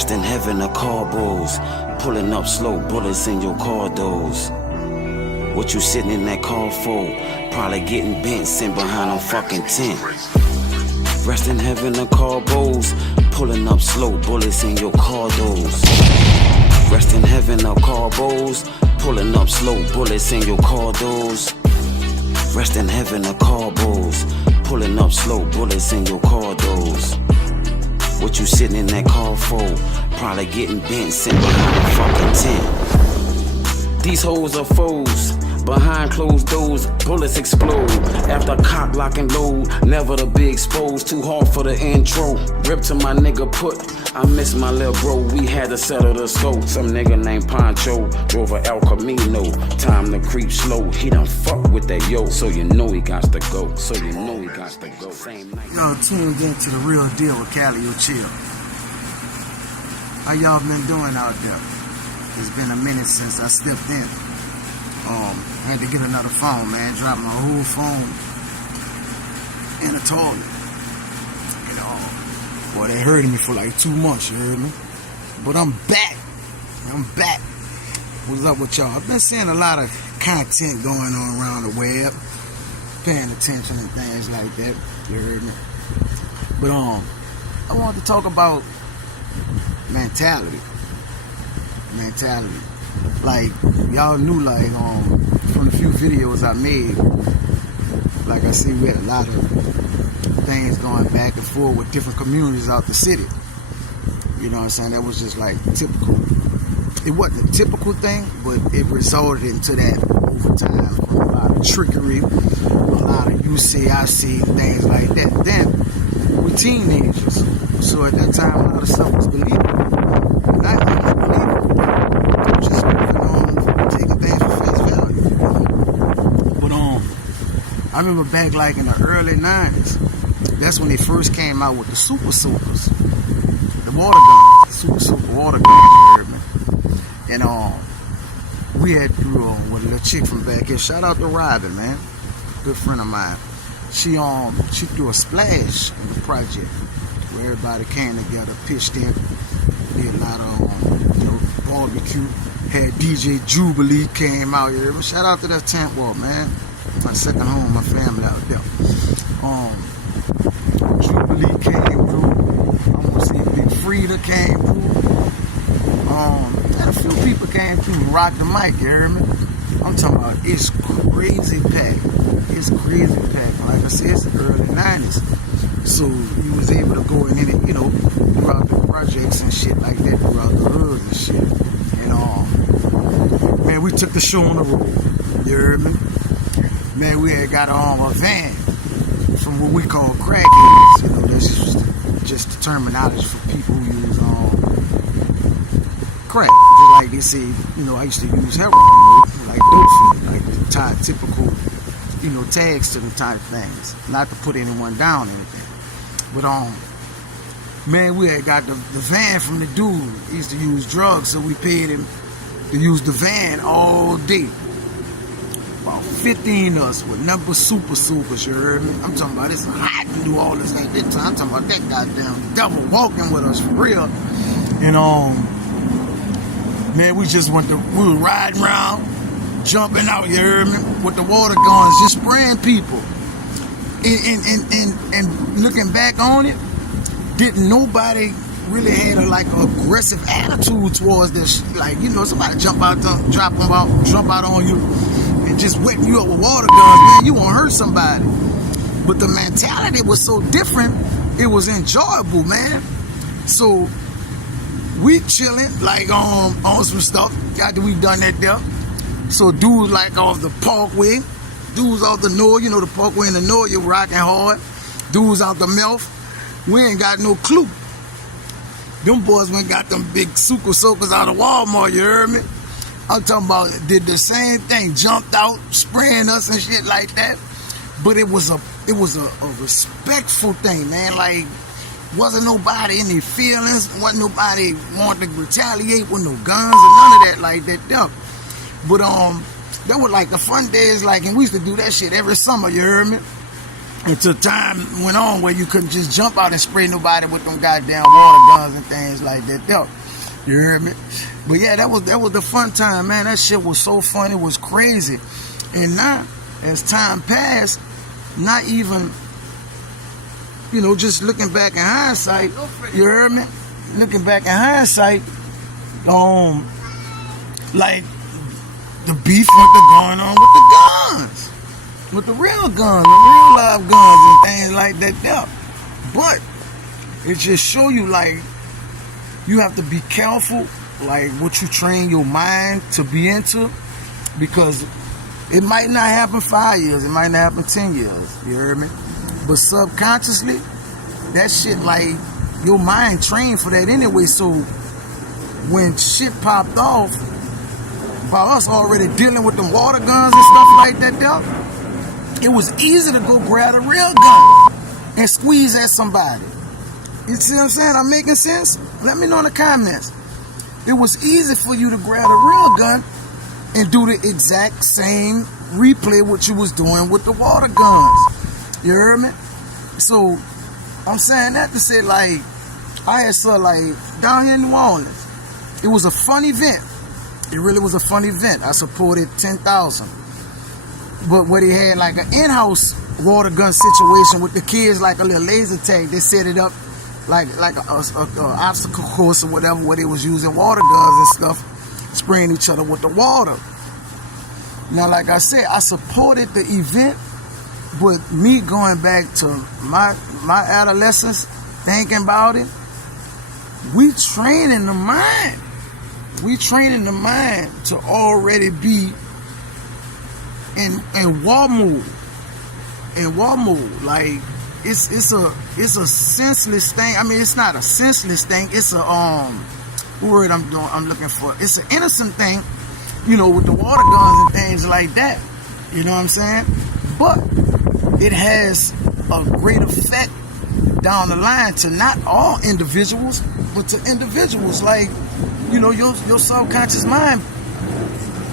Rest in heaven, the carbos. Pulling up slow, bullets in your car doors. What you sitting in that car for? Probably getting bent, sitting behind them fucking tent. Rest in heaven, the carbos. Pulling up slow, bullets in your car doors. Rest in heaven, the carbos. Pulling up slow, bullets in your car doors. Rest in heaven, the carbos. Pulling up slow, bullets in your car doors. What you sitting in that car for? Probably getting bent, sitting behind the fucking tent. These hoes are foes. Behind closed doors, bullets explode. After cock, lock, and load, never to be exposed. Too hard for the intro. Rip to my nigga put. I miss my little bro, we had to settle the scope. Some nigga named Poncho drove a El Camino. Time to creep slow, he done fuck with that yo. So you know he got to go, so you know he got to go. Same night. Y'all tuned into the real deal with Calliope. How y'all been doing out there? It's been a minute since I stepped in. I had to get another phone, man. Dropped my whole phone in the toilet. You know, boy, they hurted me for like 2 months, you heard me? But I'm back. I'm back. What's up with y'all? I've been seeing a lot of content going on around the web, paying attention and things like that. You heard me? But I wanted to talk about mentality. Like, y'all knew, like, from the few videos I made, like I see we had a lot of things going back and forth with different communities out the city. You know what I'm saying? That was just like typical. It wasn't a typical thing, but it resulted into that over time from a lot of trickery, a lot of UCIC, things like that. Then, we're teenagers. So at that time, a lot of stuff was believable. Not unbelievable. Just taking things for face value. But I remember back like in the early 90s, that's when they first came out with the Soakas, the water guns, Super water guns, you heard me? And we had through with a little chick from back here. Shout out to Robin, man, good friend of mine. She threw a splash in the project where everybody came together, pitched in, did a lot of barbecue. Had DJ Jubilee came out here. Shout out to that tent wall, man. My second home, my family out there. Jubilee came through. I want to see Big Frida came through. Had a few people came through and rocked the mic, you hear me? I'm talking about it's crazy packed. It's crazy packed. Like I said, it's the early 90s. So you was able to go in it, you know, throughout the projects and shit like that, throughout the hood and shit. And man, we took the show on the road. You heard me? Man, we had got a van from what we call crackheads. You know, this is just the terminology for people who use crack. Just like they say, you know, I used to use heroin, you know, like dope, like the typical, you know, tags to the type things. Not to put anyone down or anything. But man, we had got the van from the dude. He used to use drugs, so we paid him to use the van all day. About 15 of us with number Supas, you heard me? I'm talking about it's hot to do all this at that time. I'm talking about that goddamn devil walking with us for real. And man, we were riding around, jumping out, you heard me, with the water guns, just spraying people. And looking back on it, didn't nobody really had a like aggressive attitude towards this. Like, you know, somebody jump out, jump out on you and just wetting you up with water guns, man, you won't hurt somebody. But the mentality was so different, it was enjoyable, man. So we chilling like on some stuff after we done that there. So dudes like off the Parkway, dudes off the North, you know, the Parkway in the North, you're rocking hard. Dudes out the mouth, we ain't got no clue. Them boys went got them big Soakas out of Walmart, you heard me? I'm talking about did the same thing, jumped out, spraying us and shit like that. But it was a respectful thing, man. Like, wasn't nobody in their feelings, wasn't nobody wanting to retaliate with no guns or none of that like that. Yeah. But that was like the fun days, like, and we used to do that shit every summer, you heard me? until time went on where you couldn't just jump out and spray nobody with them goddamn water guns and things like that. You heard me? But yeah, that was the fun time, man. That shit was so fun. It was crazy. And now, as time passed, not even, just looking back in hindsight, you heard me? Looking back in hindsight, like the beef going on with the guns, with the real guns, the real live guns and things like that. But it just show you, like, you have to be careful, like, what you train your mind to be into, because it might not happen 5 years, it might not happen 10 years, you heard me? But subconsciously, that shit, like, your mind trained for that anyway. So when shit popped off, by us already dealing with them water guns and stuff like that, it was easy to go grab a real gun and squeeze at somebody. You see what I'm saying? I'm making sense? Let me know in the comments. It was easy for you to grab a real gun and do the exact same replay what you was doing with the water guns. You heard me? So I'm saying that to say, like, I had saw, like, down here in New Orleans, it was a fun event. It really was a fun event. I supported 10,000. But where they had like an in-house water gun situation with the kids, like a little laser tag, they set it up like a obstacle course or whatever, where they was using water guns and stuff, spraying each other with the water. Now, like I said, I supported the event, but me going back to my adolescence, thinking about it, we training the mind. We training the mind to already be in war mode. In war mode, like it's a senseless thing. I mean, it's not a senseless thing. It's a word I'm looking for. It's an innocent thing, with the water guns and things like that. You know what I'm saying? But it has a great effect down the line to not all individuals, but to individuals. Like, your subconscious mind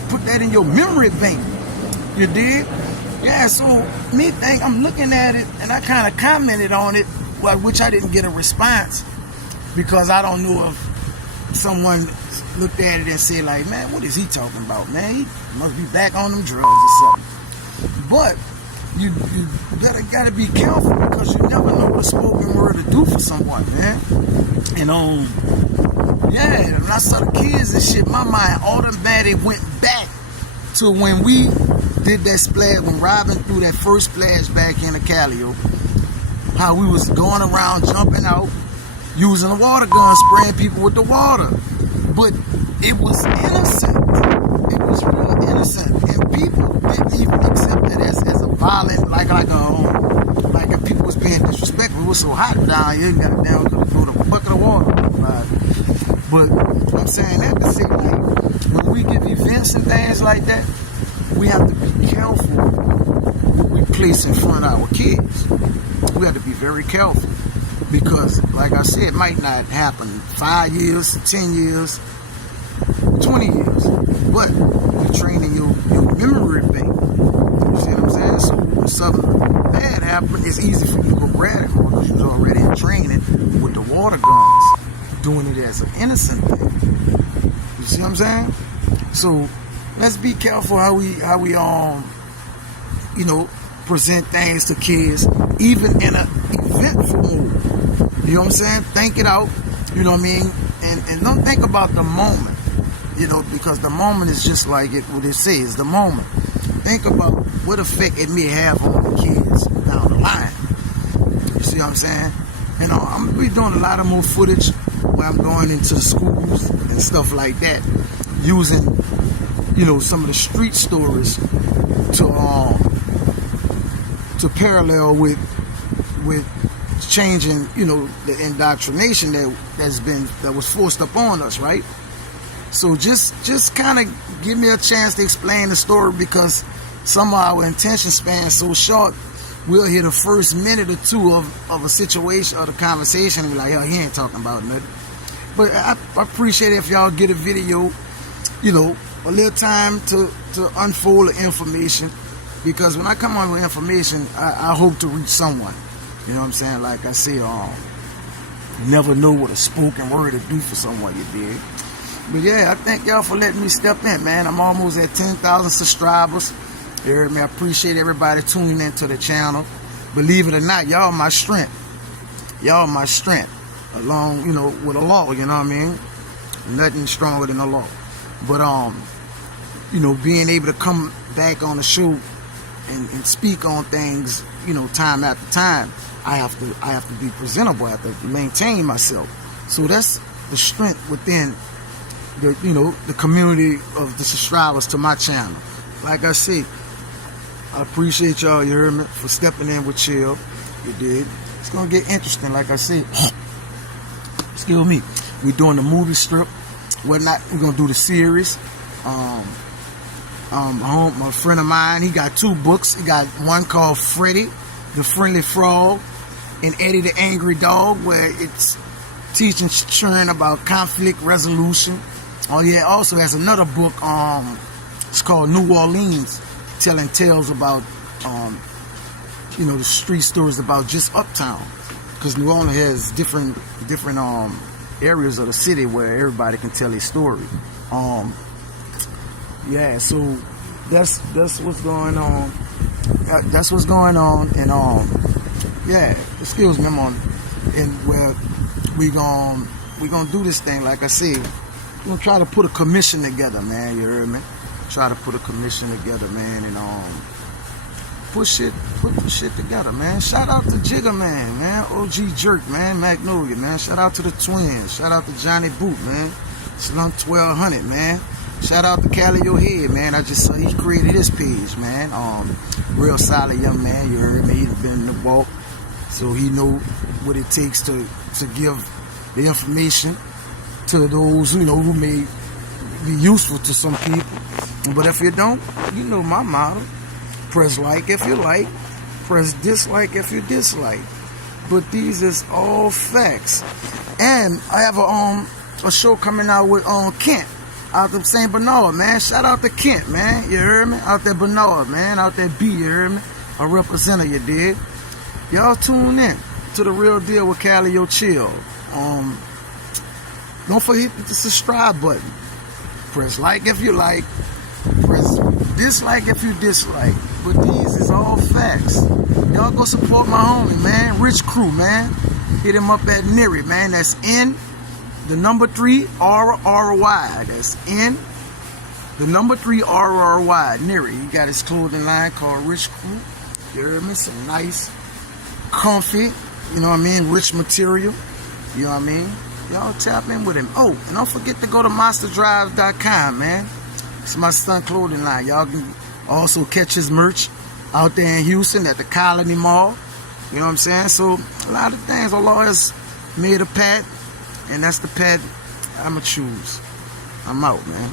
put that in your memory bank. You dig? Yeah, so I'm looking at it, and I kind of commented on it, which I didn't get a response, because I don't know if someone looked at it and said, like, man, what is he talking about, man? He must be back on them drugs or something. But you gotta be careful, because you never know what a spoken word will do for someone, man. And yeah, when I saw the kids and shit, my mind automatically went back to when we did that splash, when Robin threw that first splash back into Calliope, how we was going around jumping out, using a water gun, spraying people with the water. But it was innocent. It was real innocent. And people didn't even accept it as a violent, like if people was being disrespectful. It was so hot down here, you got it down, could throw the bucket of water. But I'm saying that to say, like, when we give events and things like that, we have to be careful what we place in front of our kids. We have to be very careful, because, like I said, it might not happen 5 years, 10 years, 20 years, but you're training your memory bank. You see what I'm saying? So when something bad happens, it's easy for you to go grab it, because you was already in training with the water guns, doing it as an innocent thing. You see what I'm saying? So let's be careful how we present things to kids, even in an eventful mode. You know what I'm saying? Think it out. You know what I mean? And don't think about the moment. Because the moment is just like what it says, the moment. Think about what effect it may have on the kids down the line. You see what I'm saying? And I'm going to be doing a lot of more footage where I'm going into the schools and stuff like that, using, some of the street stories to parallel with changing, the indoctrination that was forced upon us, right? So just kind of give me a chance to explain the story, because some of our attention span is so short. We'll hear the first minute or two of a situation or the conversation and be like, he ain't talking about nothing. But I appreciate it if y'all get a video, a little time to unfold the information, Because when I come on with information, I hope to reach someone. You know what I'm saying? Like I said, you never know what a spoken word will do for someone, you dig? But yeah, I thank y'all for letting me step in, man. I'm almost at 10,000 subscribers. You heard me? I appreciate everybody tuning into the channel. Believe it or not, y'all my strength. Y'all my strength. Along, you know, with the law, you know what I mean? Nothing stronger than the law. But, you know, being able to come back on the show and speak on things, you know, time after time, I have to be presentable. I have to maintain myself. So that's the strength within the, you know, the community of the subscribers to my channel. Like I said, I appreciate y'all, you heard me, for stepping in with Chill. You did. It's gonna get interesting, like I said. Excuse me. We're doing the movie strip. We're gonna do the series. My friend of mine, he got 2 books. He got one called Freddy, the Friendly Frog, and Eddie the Angry Dog, where it's teaching children about conflict resolution. Oh yeah, also has another book, it's called New Orleans, telling tales about, you know, the street stories about just Uptown. Because New Orleans has different areas of the city where everybody can tell a story. Yeah, so that's what's going on. That's what's going on, and yeah, excuse me, I'm on, and where we gonna do this thing. Like I said, we're gonna try to put a commission together, man. You heard me? Try to put a commission together, man, and put the shit together, man. Shout out to Jigga man, OG Jerk, man, Magnolia, man. Shout out to the twins. Shout out to Johnny Boot, man. Slum 1200, man. Shout out to Calliope, man. I just saw he created his page, man. Real solid young man. You heard me. He's been in the walk, so he know what it takes to give the information to those, you know, who may be useful to some people. But if you don't, you know my motto. Press like if you like. Press dislike if you dislike. But these is all facts. And I have a show coming out with Kent out of St. Bernard, man. Shout out to Kent, man. You heard me? Out there Bernard, man. Out there B, you heard me? A representative, you did. Y'all tune in to The Real Deal with Calliope Chill. Don't forget the subscribe button. Press like if you like. Press dislike if you dislike. But these is all facts. Y'all go support my homie, man. Rich Crew, man. Hit him up at Neri, man. That's N, the number 3 RRY. That's N, the number 3 RRY. Neri. He got his clothing line called Rich Crew. You heard me? Some nice, comfy, you know what I mean, rich material. You know what I mean? Y'all tap in with him. Oh, and don't forget to go to monsterdrives.com, man. It's my son clothing line. Y'all can also catch his merch out there in Houston at the Colony Mall. You know what I'm saying? So a lot of things. Allah has made a pad, and that's the pad I'ma choose. I'm out, man.